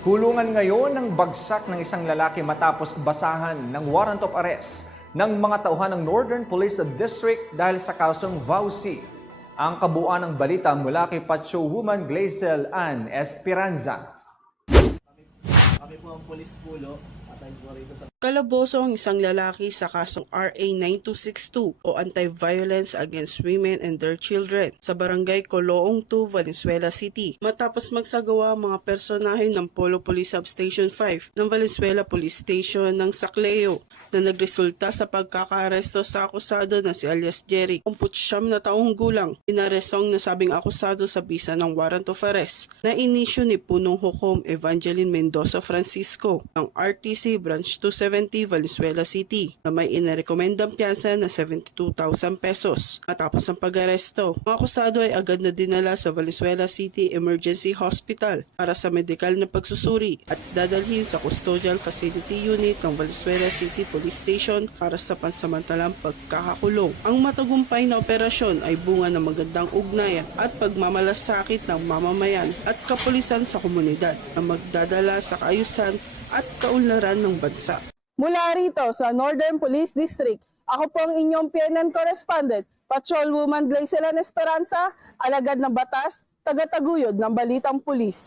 Kulungan ngayon ng bagsak ng isang lalaki matapos basahan ng warrant of arrest ng mga tauhan ng Northern Police District dahil sa kasong vowsy. Ang kabuuan ng balita mula kay Pacho Woman Glazel Ann Esperanza. Kami po ang police pulo. Assign po rito sa Kalaboso ang isang lalaki sa kasong RA 9262 o Anti-Violence Against Women and Their Children sa barangay Coloong 2, Valenzuela City matapos magsagawa ang mga personahe ng Polo Police Substation 5 ng Valenzuela Police Station ng Sacleo na nagresulta sa pagkakaaresto sa akusado na si alias Jerry, 49 na taong gulang. Inaresto ang nasabing akusado sa bisa ng warrant of arrest na inisyu ni Punong Hukom Evangeline Mendoza Francisco ng RTC Branch 270 Valenzuela City na may inarekomendang piyansa na 72,000 pesos. Matapos ang pag-aresto, ang akusado ay agad na dinala sa Valenzuela City Emergency Hospital para sa medikal na pagsusuri at dadalhin sa Custodial Facility Unit ng Valenzuela City Police Station para sa pansamantalang pagkakakulong. Ang matagumpay na operasyon ay bunga ng magandang ugnayan at pagmamalasakit ng mamamayan at kapulisan sa komunidad na magdadala sa kaayusan at kaunlaran ng bansa. Mula rito sa Northern Police District, ako po ang inyong PNN correspondent, Patrolwoman Glacelan Esperanza, alagad ng batas, tagataguyod ng Balitang Pulis.